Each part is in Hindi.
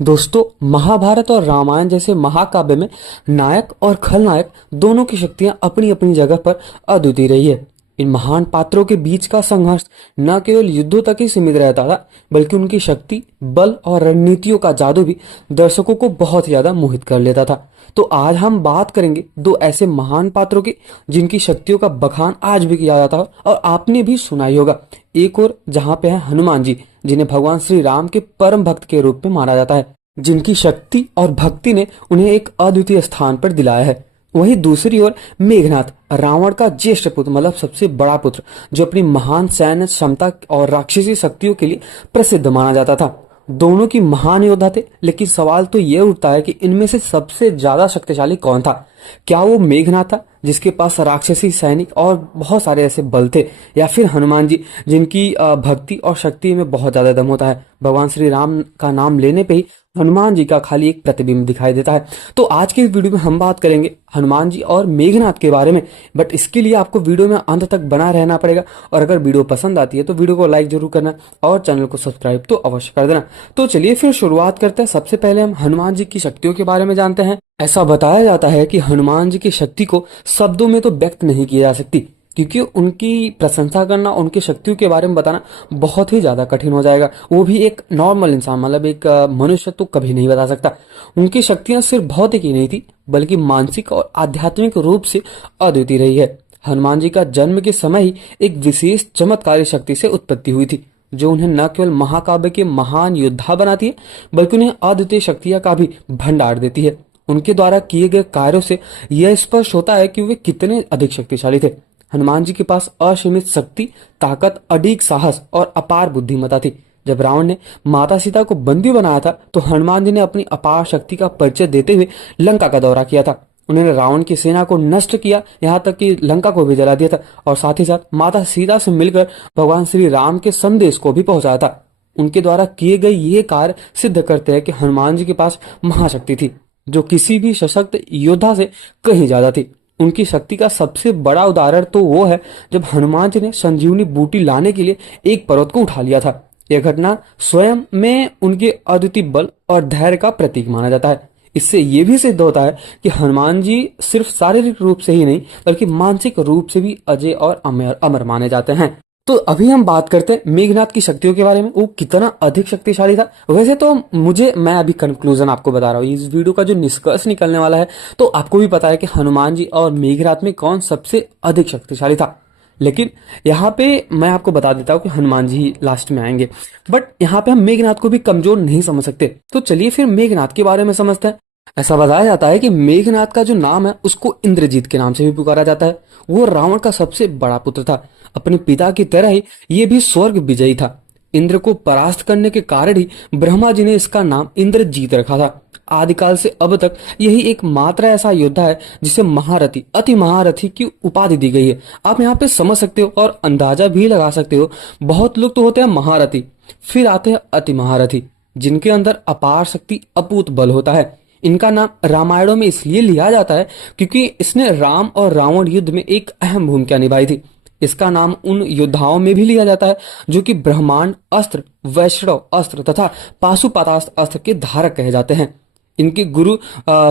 दोस्तों, महाभारत और रामायण जैसे महाकाव्य में नायक और खलनायक दोनों की शक्तियां अपनी अपनी जगह पर अद्वितीय रही है। इन महान पात्रों के बीच का संघर्ष न केवल युद्धों तक ही सीमित रहता था, बल्कि उनकी शक्ति, बल और रणनीतियों का जादू भी दर्शकों को बहुत ज्यादा मोहित कर लेता था। तो आज हम बात करेंगे दो ऐसे महान पात्रों की जिनकी शक्तियों का बखान आज भी किया जाता है और आपने भी सुना ही होगा। एक और जहां पे है हनुमान जी, जिन्हें भगवान श्री राम के परम भक्त के रूप में माना जाता है, जिनकी शक्ति और भक्ति ने उन्हें एक अद्वितीय स्थान पर दिलाया है। वहीं दूसरी ओर मेघनाथ, रावण का ज्येष्ठ पुत्र, मतलब सबसे बड़ा पुत्र, जो अपनी महान सैन्य क्षमता और राक्षसी शक्तियों के लिए प्रसिद्ध माना जाता था। दोनों की महान योद्धा थे, लेकिन सवाल तो यह उठता है कि इनमें से सबसे ज्यादा शक्तिशाली कौन था। क्या वो मेघनाथ था, जिसके पास राक्षसी सैनिक और बहुत सारे ऐसे बल थे, या फिर हनुमान जी, जिनकी भक्ति और शक्ति में बहुत ज्यादा दम होता है। भगवान श्री राम का नाम लेने पे ही हनुमान जी का खाली एक प्रतिबिंब दिखाई देता है। तो आज के इस वीडियो में हम बात करेंगे हनुमान जी और मेघनाथ के बारे में, बट इसके लिए आपको वीडियो में अंत तक बना रहना पड़ेगा। और अगर वीडियो पसंद आती है तो वीडियो को लाइक जरूर करना और चैनल को सब्सक्राइब तो अवश्य कर देना। तो चलिए फिर शुरुआत करते हैं। सबसे पहले हम हनुमान जी की शक्तियों के बारे में जानते हैं। ऐसा बताया जाता है कि हनुमान जी की शक्ति को शब्दों में तो व्यक्त नहीं किया जा सकती, क्योंकि उनकी प्रशंसा करना, उनकी शक्तियों के बारे में बताना बहुत ही ज्यादा कठिन हो जाएगा। वो भी एक नॉर्मल इंसान, मतलब एक मनुष्य तो कभी नहीं बता सकता। उनकी शक्तियां सिर्फ भौतिक ही नहीं थी, बल्कि मानसिक और आध्यात्मिक रूप से अद्वितीय रही है। हनुमान जी का जन्म के समय ही एक विशेष चमत्कारी शक्ति से उत्पत्ति हुई थी, जो उन्हें न केवल महाकाव्य के महान योद्धा बनाती है, बल्कि उन्हें अद्वितीय शक्तियां का भी भंडार देती है। उनके द्वारा किए गए कार्यों से यह स्पष्ट होता है कि वे कितने अधिक शक्तिशाली थे। हनुमान जी के पास असीमित शक्ति, ताकत, अडिग साहस और अपार बुद्धिमत्ता थी। जब रावण ने माता सीता को बंदी बनाया था, तो हनुमान जी ने अपनी अपार शक्ति का परिचय देते हुए लंका का दौरा किया था। उन्होंने रावण की सेना को नष्ट किया, यहाँ तक कि लंका को भी जला दिया था, और साथ ही साथ माता सीता से मिलकर भगवान श्री राम के संदेश को भी पहुंचाया था। उनके द्वारा किए गए ये कार्य सिद्ध करते हैं कि हनुमान जी के पास महाशक्ति थी, जो किसी भी सशक्त योद्धा से कहीं ज्यादा थी। उनकी शक्ति का सबसे बड़ा उदाहरण तो वो है जब हनुमान जी ने संजीवनी बूटी लाने के लिए एक पर्वत को उठा लिया था। यह घटना स्वयं में उनके अद्वितीय बल और धैर्य का प्रतीक माना जाता है। इससे यह भी सिद्ध होता है कि हनुमान जी सिर्फ शारीरिक रूप से ही नहीं, बल्कि मानसिक रूप से भी अजय और अमर माने जाते हैं। तो अभी हम बात करते हैं मेघनाथ की शक्तियों के बारे में। वो कितना अधिक शक्तिशाली था। वैसे तो मैं अभी कंक्लूजन आपको बता रहा हूँ, इस वीडियो का जो निष्कर्ष निकलने वाला है, तो आपको भी पता है कि हनुमान जी और मेघनाथ में कौन सबसे अधिक शक्तिशाली था। लेकिन यहाँ पे मैं आपको बता देता हूँ कि हनुमान जी लास्ट में आएंगे, बट यहाँ पे हम मेघनाथ को भी कमजोर नहीं समझ सकते। तो चलिए फिर मेघनाथ के बारे में समझते हैं। ऐसा बताया जाता है कि मेघनाथ का जो नाम है, उसको इंद्रजीत के नाम से भी पुकारा जाता है। वो रावण का सबसे बड़ा पुत्र था। अपने पिता की तरह ही ये भी स्वर्ग विजयी था। इंद्र को परास्त करने के कारण ही ब्रह्मा जी ने इसका नाम इंद्रजीत रखा था। आदिकाल से अब तक यही एक मात्र ऐसा योद्धा है जिसे महारथी, अति महारथी की उपाधि दी गई है। आप यहाँ पे समझ सकते हो और अंदाजा भी लगा सकते हो। बहुत लोग तो होते हैं महारथी, फिर आते हैं अति महारथी, जिनके अंदर अपार शक्ति, अपूत बल होता है। इनका नाम रामायणों में इसलिए लिया जाता है क्योंकि इसने राम और रावण युद्ध में एक अहम भूमिका निभाई थी। इसका नाम उन योद्धाओं में भी लिया जाता है जो कि ब्रह्मांड अस्त्र, वैष्णव अस्त्र तथा पाशुपतास्त्र अस्त्र के धारक कहे जाते हैं। इनके गुरु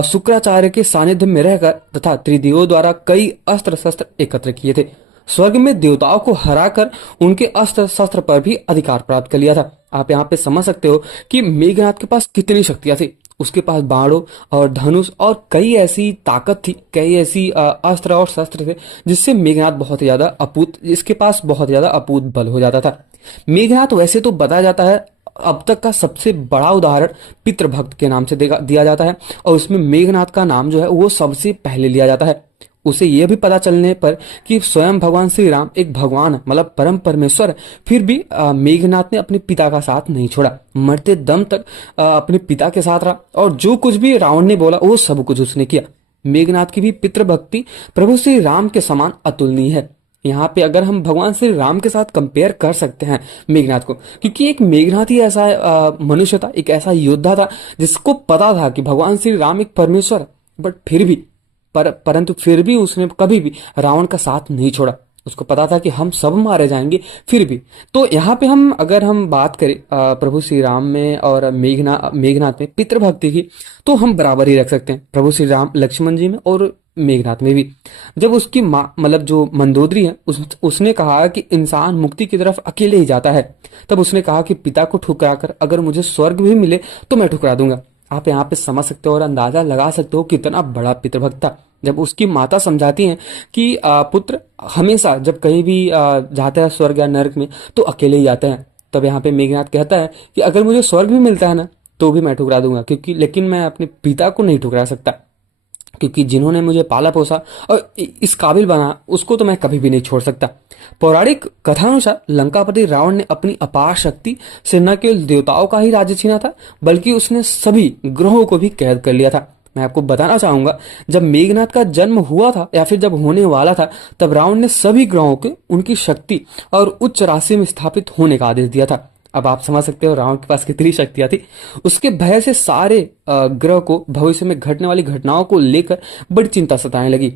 शुक्राचार्य के सानिध्य में रहकर तथा त्रिदेवों द्वारा कई अस्त्र शस्त्र एकत्र किए थे। स्वर्ग में देवताओं को हराकर उनके अस्त्र शस्त्र पर भी अधिकार प्राप्त कर लिया था। आप यहाँ पे समझ सकते हो कि मेघनाथ के पास कितनी शक्तियां थी। उसके पास बाणों और धनुष और कई ऐसी ताकत थी, कई ऐसी अस्त्र और शस्त्र थे, जिससे मेघनाथ बहुत ज्यादा अपूत, इसके पास बहुत ज्यादा अपूत बल हो जाता था। मेघनाथ वैसे तो बताया जाता है अब तक का सबसे बड़ा उदाहरण पितृभक्त के नाम से दिया जाता है, और उसमें मेघनाथ का नाम जो है वो सबसे पहले लिया जाता है। उसे यह भी पता चलने पर कि स्वयं भगवान श्री राम एक भगवान है, मतलब परम परमेश्वर, फिर भी मेघनाथ ने अपने पिता का साथ नहीं छोड़ा। मरते दम तक अपने पिता के साथ रहा, और जो कुछ भी रावण ने बोला वो सब कुछ उसने किया। मेघनाथ की भी पितृभक्ति प्रभु श्री राम के समान अतुलनीय है। यहाँ पे अगर हम भगवान श्री राम के साथ कंपेयर कर सकते हैं मेघनाथ को, क्योंकि एक मेघनाथ ही ऐसा मनुष्य था, एक ऐसा योद्धा था जिसको पता था कि भगवान श्री राम एक परमेश्वर है, बट फिर भी परंतु फिर भी उसने कभी भी रावण का साथ नहीं छोड़ा। उसको पता था कि हम सब मारे जाएंगे फिर भी। तो यहाँ पे अगर हम बात करें प्रभु श्री राम में और मेघनाथ में पितृभक्ति की, तो हम बराबर ही रख सकते हैं प्रभु श्री राम लक्ष्मण जी में और मेघनाथ में भी। जब उसकी माँ मतलब जो मंदोदरी है उसने कहा कि इंसान मुक्ति की तरफ अकेले ही जाता है, तब उसने कहा कि पिता को ठुकरा कर अगर मुझे स्वर्ग भी मिले तो मैं ठुकरा दूंगा। आप यहाँ पे समझ सकते हो और अंदाजा लगा सकते हो कितना बड़ा पितृभक्त था। जब उसकी माता समझाती हैं कि पुत्र हमेशा जब कहीं भी जाता है स्वर्ग या नरक में तो अकेले ही आता है, तब यहाँ पे मेघनाथ कहता है कि अगर मुझे स्वर्ग भी मिलता है ना तो भी मैं ठुकरा दूंगा, क्योंकि लेकिन मैं अपने पिता को नहीं ठुकरा सकता, क्योंकि जिन्होंने मुझे पाला पोसा और इस काबिल बना उसको तो मैं कभी भी नहीं छोड़ सकता। पौराणिक कथानुसार लंकापति रावण ने अपनी अपार शक्ति से न केवल देवताओं का ही राज्य छीना था, बल्कि उसने सभी ग्रहों को भी कैद कर लिया था। मैं आपको बताना चाहूंगा, जब मेघनाथ का जन्म हुआ था या फिर जब होने वाला था, तब रावण ने सभी ग्रहों के उनकी शक्ति और उच्च राशि में स्थापित होने का आदेश दिया था। अब आप समझ सकते हो रावण के पास कितनी शक्तियां थी। उसके भय से सारे ग्रह को भविष्य में घटने वाली घटनाओं को लेकर बड़ी चिंता सताने लगी।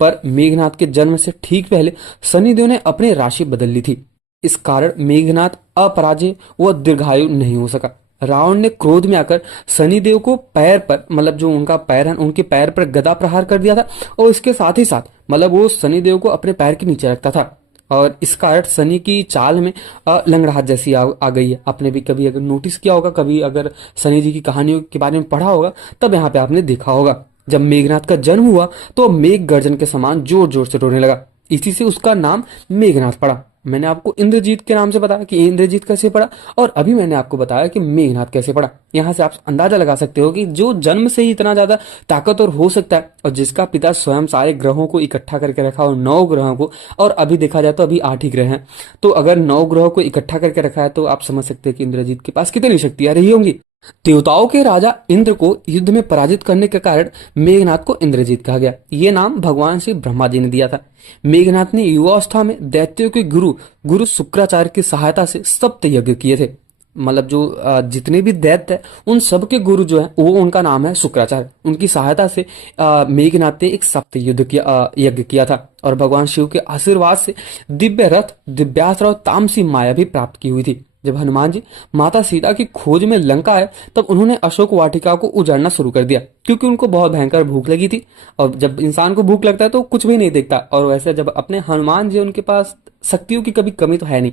पर मेघनाथ के जन्म से ठीक पहले शनिदेव ने अपनी राशि बदल ली थी। इस कारण मेघनाथ अपराजय व दीर्घायु नहीं हो सका। रावण ने क्रोध में आकर शनिदेव को पैर पर मतलब जो उनका पैर है उनके पैर पर गदा प्रहार कर दिया था, और इसके साथ ही साथ मतलब वो शनिदेव को अपने पैर के नीचे रखता था। और इस कारण शनि की चाल में लंगड़ाहट जैसी आ गई है। आपने भी कभी अगर नोटिस किया होगा, कभी अगर शनि जी की कहानियों के बारे में पढ़ा होगा, तब यहाँ पे आपने देखा होगा। जब मेघनाथ का जन्म हुआ तो मेघ गर्जन के समान जोर जोर से रोने लगा। इसी से उसका नाम मेघनाथ पड़ा। मैंने आपको इंद्रजीत के नाम से बताया कि इंद्रजीत कैसे पड़ा, और अभी मैंने आपको बताया कि मेघनाथ कैसे पड़ा। यहाँ से आप अंदाजा लगा सकते हो कि जो जन्म से ही इतना ज्यादा ताकतवर हो सकता है, और जिसका पिता स्वयं सारे ग्रहों को इकट्ठा करके रखा और 9 ग्रहों को, और अभी देखा जाए तो अभी 8 ही ग्रह हैं, तो अगर 9 ग्रहों को इकट्ठा करके रखा है तो आप समझ सकते हैं कि इंद्रजीत के पास कितनी शक्तियां रही होंगी। देवताओं के राजा इंद्र को युद्ध में पराजित करने के कारण मेघनाथ को इंद्रजीत कहा गया। ये नाम भगवान श्री ब्रह्मा जी ने दिया था। मेघनाथ ने युवावस्था में दैत्यों के गुरु शुक्राचार्य की सहायता से सप्त यज्ञ किए थे। मतलब जो जितने भी दैत्य है उन सब के गुरु जो है वो उनका नाम है शुक्राचार्य। उनकी सहायता से मेघनाथ ने एक सप्त यज्ञ किया था, और भगवान शिव के आशीर्वाद से दिव्य रथ, दिव्यास्त्र और तामसी माया भी प्राप्त की हुई थी। जब हनुमान जी माता सीता की खोज में लंका आए तब उन्होंने अशोक वाटिका को उजाड़ना शुरू कर दिया, क्योंकि उनको बहुत भयंकर भूख लगी थी। और जब इंसान को भूख लगता है तो कुछ भी नहीं देखता, और वैसे जब अपने हनुमान जी उनके पास शक्तियों की कभी कमी तो है नहीं,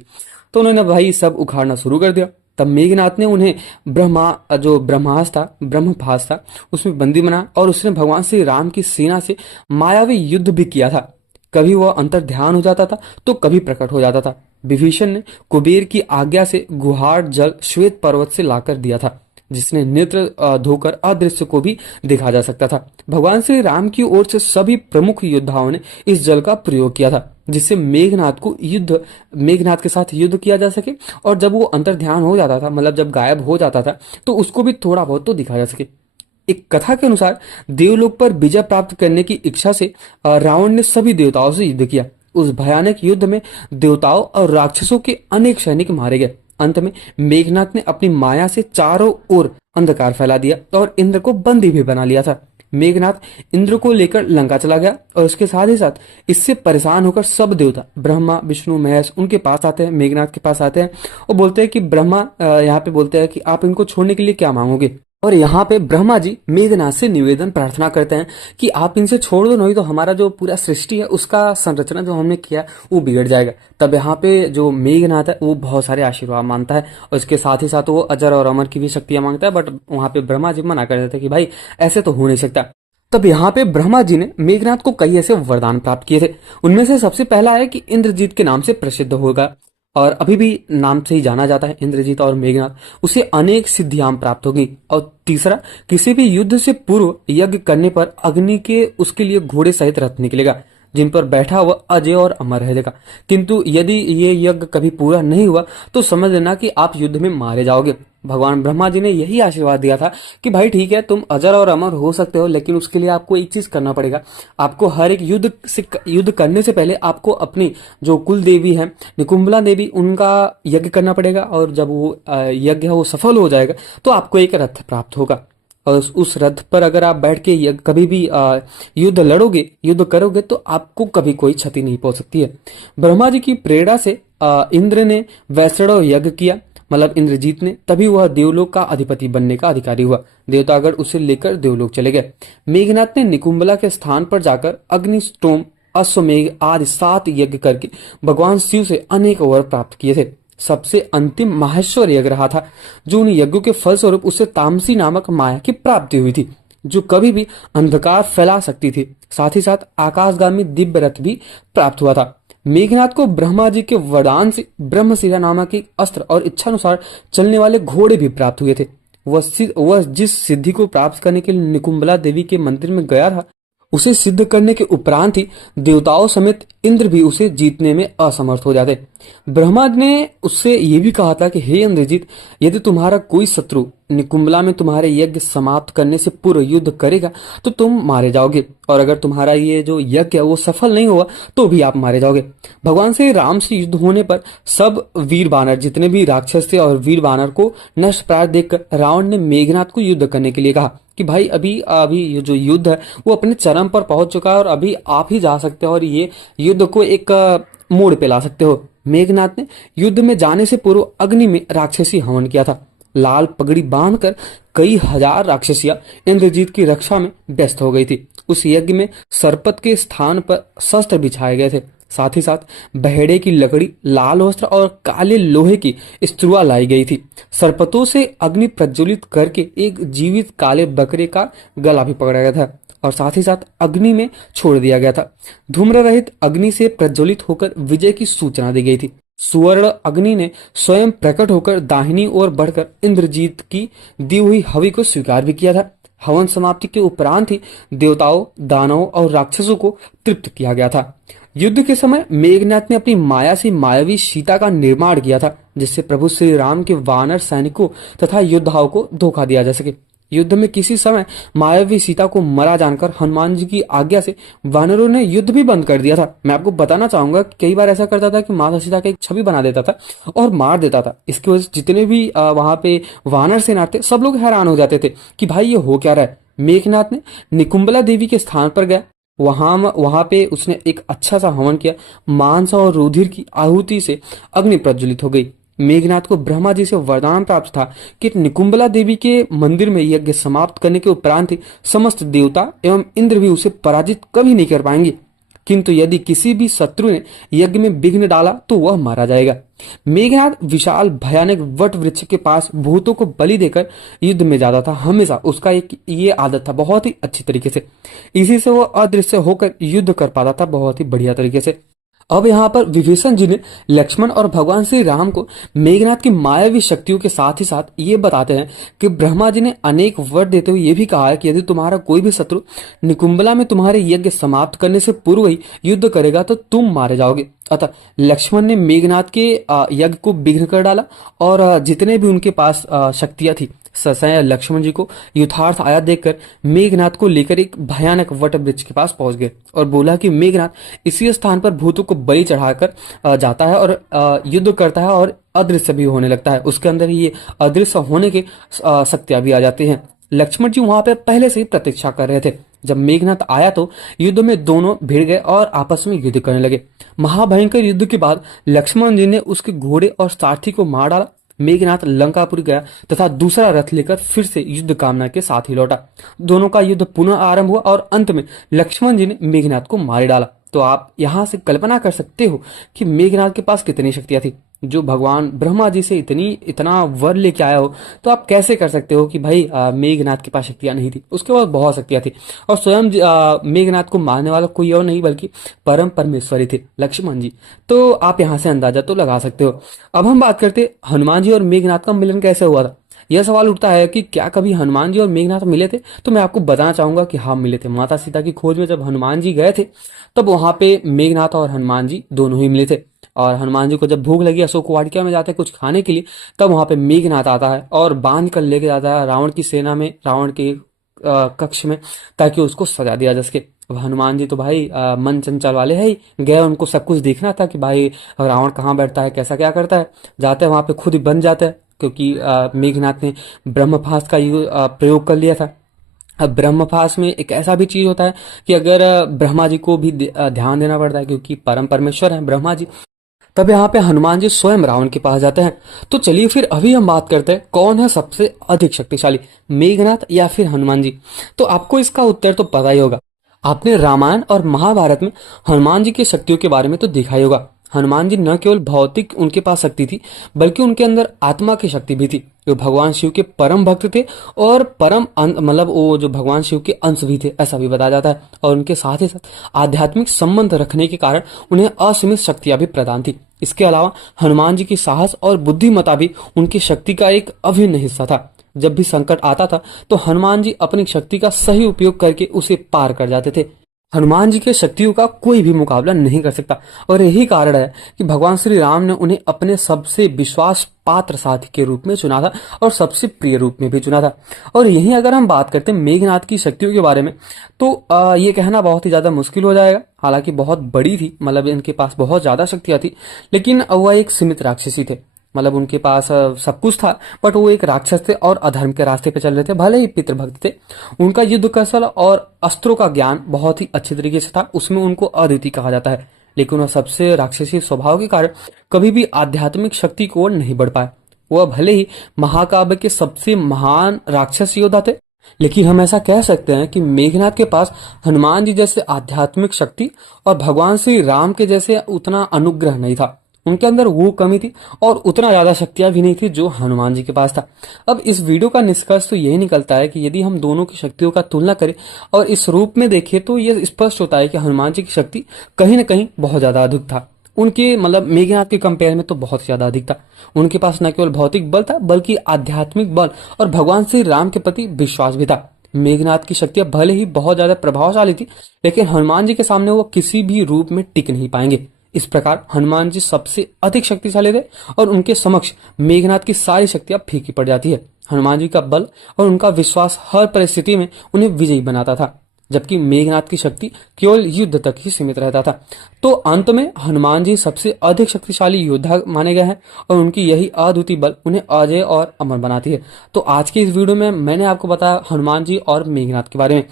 तो उन्होंने भाई सब उखाड़ना शुरू कर दिया। तब मेघनाथ ने उन्हें ब्रह्मास्त्र था उसमें बंदी बना, और उसने भगवान श्री राम की सेना से मायावी युद्ध भी किया था। कभी वह अंतर ध्यान हो जाता था तो कभी प्रकट हो जाता था। विभीषण ने कुबेर की आज्ञा से गुहार जल श्वेत पर्वत से लाकर दिया था, जिसने नेत्र धोकर अदृश्य को भी देखा जा सकता था। भगवान श्री राम की ओर से सभी प्रमुख योद्धाओं ने इस जल का प्रयोग किया था, जिससे मेघनाथ के साथ युद्ध किया जा सके, और जब वो अंतर ध्यान हो जाता था मतलब जब गायब हो जाता था तो उसको भी थोड़ा बहुत तो दिखा जा सके। एक कथा के अनुसार देवलोक पर विजय प्राप्त करने की इच्छा से रावण ने सभी देवताओं से युद्ध किया। उस भयानक युद्ध में देवताओं और राक्षसों के अनेक सैनिक मारे गए। अंत में मेघनाथ ने अपनी माया से चारों ओर अंधकार फैला दिया और इंद्र को बंदी भी बना लिया था। मेघनाथ इंद्र को लेकर लंका चला गया, और उसके साथ ही साथ इससे परेशान होकर सब देवता ब्रह्मा विष्णु महेश उनके पास आते हैं, मेघनाथ के पास आते हैं और बोलते हैं कि ब्रह्मा यहाँ पे बोलते हैं कि आप इनको छोड़ने के लिए क्या मांगोगे। और यहाँ पे ब्रह्मा जी मेघनाथ से निवेदन प्रार्थना करते हैं कि आप इनसे छोड़ दो, नहीं तो हमारा जो पूरा सृष्टि है उसका संरचना जो हमने किया वो बिगड़ जाएगा। तब यहाँ पे जो मेघनाथ है वो बहुत सारे आशीर्वाद मांगता है, और इसके साथ ही साथ वो अजर और अमर की भी शक्तियां मांगता है। बट वहां पे ब्रह्मा जी मना कर देते हैं कि भाई ऐसे तो हो नहीं सकता। तब यहाँ पे ब्रह्मा जी ने मेघनाथ को कई ऐसे वरदान प्राप्त किए थे। उनमें से सबसे पहला है कि इंद्रजीत के नाम से प्रसिद्ध होगा, और अभी भी नाम से ही जाना जाता है इंद्रजीत और मेघनाथ, उसे अनेक सिद्धियां प्राप्त होगी। और तीसरा, किसी भी युद्ध से पूर्व यज्ञ करने पर अग्नि के उसके लिए घोड़े सहित रथ निकलेगा, जिन पर बैठा हुआ अजय और अमर रहेगा। किंतु यदि ये यज्ञ कभी पूरा नहीं हुआ तो समझ लेना कि आप युद्ध में मारे जाओगे। भगवान ब्रह्मा जी ने यही आशीर्वाद दिया था कि भाई ठीक है तुम अजर और अमर हो सकते हो, लेकिन उसके लिए आपको एक चीज करना पड़ेगा। आपको हर एक युद्ध करने से पहले आपको अपनी जो कुल देवी है निकुंभला देवी उनका यज्ञ करना पड़ेगा, और जब वो यज्ञ है वो सफल हो जाएगा तो आपको एक रथ प्राप्त होगा। और उस रथ पर अगर आप बैठ के कभी भी युद्ध लड़ोगे, युद्ध करोगे, तो आपको कभी कोई क्षति नहीं पहुंच सकती है। ब्रह्मा जी की प्रेरणा से इंद्र ने वैष्णव यज्ञ किया, मतलब इंद्रजीत ने, तभी वह देवलोक का अधिपति बनने का अधिकारी हुआ। देवतागण उसे लेकर देवलोक चले गए। मेघनाथ ने निकुंभला के स्थान पर जाकर अग्निस्टोम, अश्वमेघ आदि 7 यज्ञ करके भगवान शिव से अनेक वर प्राप्त किए थे। सबसे अंतिम माहेश्वर यज्ञ रहा था, जो उन यज्ञों के फलस्वरूप उसे तामसी नामक माया की प्राप्ति हुई थी, जो कभी भी अंधकार फैला सकती थी। साथ ही साथ आकाशगामी दिव्य रथ भी प्राप्त हुआ था। मेघनाथ को ब्रह्मा जी के वरदान से ब्रह्मशिरा नामक एक अस्त्र और इच्छानुसार चलने वाले घोड़े भी प्राप्त हुए थे। वह जिस सिद्धि को प्राप्त करने के लिए निकुंभला देवी के मंदिर में गया था, उसे सिद्ध करने के उपरांत ही देवताओं समेत इंद्र भी उसे जीतने में असमर्थ हो जाते। ब्रह्मा ने उससे ये भी कहा था कि हे इंद्रजीत, यदि तुम्हारा कोई शत्रु निकुंभला में तुम्हारे यज्ञ समाप्त करने से पूर्व युद्ध करेगा तो तुम मारे जाओगे, और अगर तुम्हारा ये जो यज्ञ है वो सफल नहीं हुआ तो भी आप मारे जाओगे। भगवान श्री राम से युद्ध होने पर सब वीर बानर, जितने भी राक्षस थे और वीर बानर को नष्ट प्राय देखकर रावण ने मेघनाथ को युद्ध करने के लिए कहा कि भाई अभी अभी ये जो युद्ध है वो अपने चरम पर पहुंच चुका है और अभी आप ही जा सकते हो और ये युद्ध को एक मोड़ पे ला सकते हो। मेघनाथ ने युद्ध में जाने से पूर्व अग्नि में राक्षसी हवन किया था। लाल पगड़ी बांधकर कई हजार राक्षसियां इंद्रजीत की रक्षा में व्यस्त हो गई थी। उस यज्ञ में सरपत के स्थान पर शस्त्र बिछाए गए थे। साथ ही साथ बहेड़े की लकड़ी, लाल वस्त्र और काले लोहे की स्त्रुआ लाई गई थी। सरपतों से अग्नि प्रज्वलित करके एक जीवित काले बकरे का गला भी पकड़ा गया था और साथ ही साथ अग्नि में छोड़ दिया गया था। धूम्र रहित अग्नि से प्रज्वलित होकर विजय की सूचना दी गई थी। सुवर्ण अग्नि ने स्वयं प्रकट होकर दाहिनी ओर बढ़कर इंद्रजीत की दी हुई हवि को स्वीकार भी किया था। हवन समाप्ति के उपरांत ही देवताओं, दानवों और राक्षसों को तृप्त किया गया था। युद्ध के समय मेघनाथ ने अपनी माया से मायावी सीता का निर्माण किया था, जिससे प्रभु श्री राम के वानर सैनिकों तथा योद्धाओं को धोखा दिया जा सके। युद्ध में किसी समय मायावी सीता को मरा जानकर हनुमान जी की आज्ञा से वानरों ने युद्ध भी बंद कर दिया था। मैं आपको बताना चाहूंगा कि कई बार ऐसा करता था कि माता सीता का एक छवि बना देता था और मार देता था। इसकी वजह से जितने भी वहां पे वानर सेना थे सब लोग हैरान हो जाते थे कि भाई ये हो क्या रहा है। मेघनाथ ने निकुंभला देवी के स्थान पर गया। वहां पे उसने एक अच्छा सा हवन किया। मांस और रुधिर की आहुति से अग्नि प्रज्वलित हो गई। मेघनाथ को ब्रह्मा जी से वरदान प्राप्त था कि निकुंभला देवी के मंदिर में यज्ञ समाप्त करने के उपरांत ही समस्त देवता एवं इंद्र भी उसे पराजित कभी नहीं कर पाएंगे, किंतु यदि किसी भी शत्रु ने यज्ञ में विघ्न डाला तो वह मारा जाएगा। मेघनाथ विशाल भयानक वट वृक्ष के पास भूतों को बलि देकर युद्ध में जाता था। हमेशा उसका एक ये आदत था, बहुत ही अच्छी तरीके से। इसी से वह अदृश्य होकर युद्ध कर पाता था बहुत ही बढ़िया तरीके से। अब यहाँ पर विभीषण जी ने लक्ष्मण और भगवान श्री राम को मेघनाथ की मायावी शक्तियों के साथ ही साथ ये बताते हैं कि ब्रह्मा जी ने अनेक वर देते हुए ये भी कहा है कि यदि तुम्हारा कोई भी शत्रु निकुंभला में तुम्हारे यज्ञ समाप्त करने से पूर्व ही युद्ध करेगा तो तुम मारे जाओगे। अतः लक्ष्मण ने मेघनाथ के यज्ञ को विघ्न कर डाला और जितने भी उनके पास शक्तियां थी, ससय लक्ष्मण जी को यथार्थ आया देखकर मेघनाथ को लेकर एक भयानक वट वृक्ष के पास पहुंच गए और बोला कि मेघनाथ इसी स्थान पर भूतों को बलि चढ़ाकर जाता है और युद्ध करता है और अदृश्य भी होने लगता है। उसके अंदर ये अदृश्य होने के शक्तियां भी आ जाती हैं। लक्ष्मण जी वहां पर पहले से ही प्रतीक्षा कर रहे थे। जब मेघनाथ आया तो युद्ध में दोनों भिड़ गए और आपस में युद्ध करने लगे। महाभयंकर युद्ध के बाद लक्ष्मण जी ने उसके घोड़े और सारथी को मार डाला। मेघनाथ लंकापुर गया तथा दूसरा रथ लेकर फिर से युद्ध कामना के साथ ही लौटा। दोनों का युद्ध पुनः आरंभ हुआ और अंत में लक्ष्मण जी ने मेघनाथ को मार डाला। तो आप यहां से कल्पना कर सकते हो कि मेघनाथ के पास कितनी शक्तियां थी। जो भगवान ब्रह्मा जी से इतना वर लेके आया हो तो आप कैसे कर सकते हो कि भाई मेघनाथ के पास शक्तियां नहीं थी। उसके पास बहुत शक्तियां थी और स्वयं मेघनाथ को मारने वाला कोई और नहीं बल्कि परम परमेश्वरी थे, लक्ष्मण जी। तो आप यहां से अंदाजा तो लगा सकते हो। अब हम बात करते हनुमान जी और मेघनाथ का मिलन कैसे हुआ था। यह सवाल उठता है कि क्या कभी हनुमान जी और मेघनाथ मिले थे। तो मैं आपको बताना चाहूंगा कि हाँ, मिले थे। माता सीता की खोज में जब हनुमान जी गए थे तब वहां पे मेघनाथ और हनुमान जी दोनों ही मिले थे। और हनुमान जी को जब भूख लगी, अशोक वाटिका में जाते हैं कुछ खाने के लिए, तब वहां पे मेघनाथ आता है और बांध कर लेके जाता है रावण की सेना में, रावण के कक्ष में, ताकि उसको सजा दिया जा सके। अब हनुमान जी तो भाई मन चंचल वाले है ही, गए उनको सब कुछ देखना था कि भाई रावण कहाँ बैठता है, कैसा क्या करता है। जाते हैं वहां पे खुद ही बन जाते हैं, क्योंकि मेघनाथ ने ब्रह्मपास्त्र का प्रयोग कर लिया था। अब ब्रह्मपाश में एक ऐसा भी चीज होता है कि अगर ब्रह्मा जी को भी ध्यान देना पड़ता है, क्योंकि परम परमेश्वर है ब्रह्मा जी। तब यहाँ पे हनुमान जी स्वयं रावण के पास जाते हैं। तो चलिए फिर अभी हम बात करते हैं कौन है सबसे अधिक शक्तिशाली, मेघनाथ या फिर हनुमान जी। तो आपको इसका उत्तर तो पता ही होगा। आपने रामायण और महाभारत में हनुमान जी की शक्तियों के बारे में तो देखा ही होगा। हनुमान जी न केवल भौतिक उनके पास शक्ति थी, बल्कि उनके अंदर आत्मा की शक्ति भी थी। वो भगवान शिव के परम भक्त थे और मतलब वो जो भगवान शिव के अंश भी थे, ऐसा भी बताया जाता है। और उनके साथ ही साथ आध्यात्मिक संबंध रखने के कारण उन्हें असीमित शक्तियां भी प्रदान थी। इसके अलावा हनुमान जी की साहस और बुद्धिमत्ता भी उनकी शक्ति का एक अभिन्न हिस्सा था। जब भी संकट आता था तो हनुमान जी अपनी शक्ति का सही उपयोग करके उसे पार कर जाते थे। हनुमान जी की शक्तियों का कोई भी मुकाबला नहीं कर सकता, और यही कारण है कि भगवान श्री राम ने उन्हें अपने सबसे विश्वास पात्र साथी के रूप में चुना था और सबसे प्रिय रूप में भी चुना था। और यही अगर हम बात करते हैं मेघनाथ की शक्तियों के बारे में, तो ये कहना बहुत ही ज्यादा मुश्किल हो जाएगा। हालांकि बहुत बड़ी थी, मतलब इनके पास बहुत ज्यादा शक्तियां थी, लेकिन वह एक सीमित राक्षसी थे। मतलब उनके पास सब कुछ था, बट वो एक राक्षस थे और अधर्म के रास्ते पे चल रहे थे। भले ही पितृभक्त थे, उनका युद्ध कौशल और अस्त्रों का ज्ञान बहुत ही अच्छे तरीके से था, उसमें उनको अद्वितीय कहा जाता है। लेकिन वह सबसे राक्षसी स्वभाव के कारण कभी भी आध्यात्मिक शक्ति की ओर नहीं बढ़ पाए। वह भले ही महाकाव्य के सबसे महान राक्षस योद्धा थे, लेकिन हम ऐसा कह सकते हैं कि मेघनाथ के पास हनुमान जी जैसे आध्यात्मिक शक्ति और भगवान श्री राम के जैसे उतना अनुग्रह नहीं था। उनके अंदर वो कमी थी और उतना ज्यादा शक्तियां भी नहीं थी जो हनुमान जी के पास था। अब इस वीडियो का निष्कर्ष तो यही निकलता है कि यदि हम दोनों की शक्तियों का तुलना करें और इस रूप में देखें, तो यह स्पष्ट होता है कि हनुमान जी की शक्ति कहीं न कहीं बहुत ज्यादा अधिक था। उनके मतलब मेघनाथ के कंपेयर में तो बहुत ज्यादा अधिक था। उनके पास न केवल भौतिक बल था, बल्कि आध्यात्मिक बल और भगवान श्री राम के प्रति विश्वास भी था। मेघनाथ की शक्तियां भले ही बहुत ज्यादा प्रभावशाली थी, लेकिन हनुमान जी के सामने वो किसी भी रूप में टिक नहीं पाएंगे। इस प्रकार हनुमान जी सबसे अधिक शक्तिशाली थे और उनके समक्ष मेघनाथ की सारी शक्तियां फीकी पड़ जाती है। हनुमान जी का बल और उनका विश्वास हर परिस्थिति में उन्हें विजयी बनाता था, जबकि मेघनाथ की शक्ति केवल युद्ध तक ही सीमित रहता था। तो अंत में हनुमान जी सबसे अधिक शक्तिशाली योद्धा माने गए हैं और उनकी यही अद्वितीय बल उन्हें अजय और अमर बनाती है। तो आज की इस वीडियो में मैंने आपको बताया हनुमान जी और मेघनाथ के बारे में।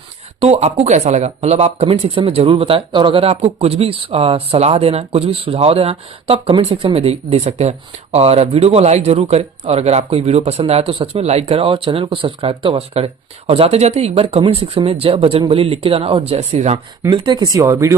तो आपको कैसा लगा, मतलब आप कमेंट सेक्शन में जरूर बताएं। और अगर आपको कुछ भी सलाह देना है, कुछ भी सुझाव देना है, तो आप कमेंट सेक्शन में दे सकते हैं। और वीडियो को लाइक जरूर करें, और अगर आपको ये वीडियो पसंद आया तो सच में लाइक करें और चैनल को सब्सक्राइब तो अवश्य करें। और जाते जाते एक बार कमेंट सेक्शन में जय बजरंगबली लिख के जाना और जय श्री राम। मिलते हैं किसी और वीडियो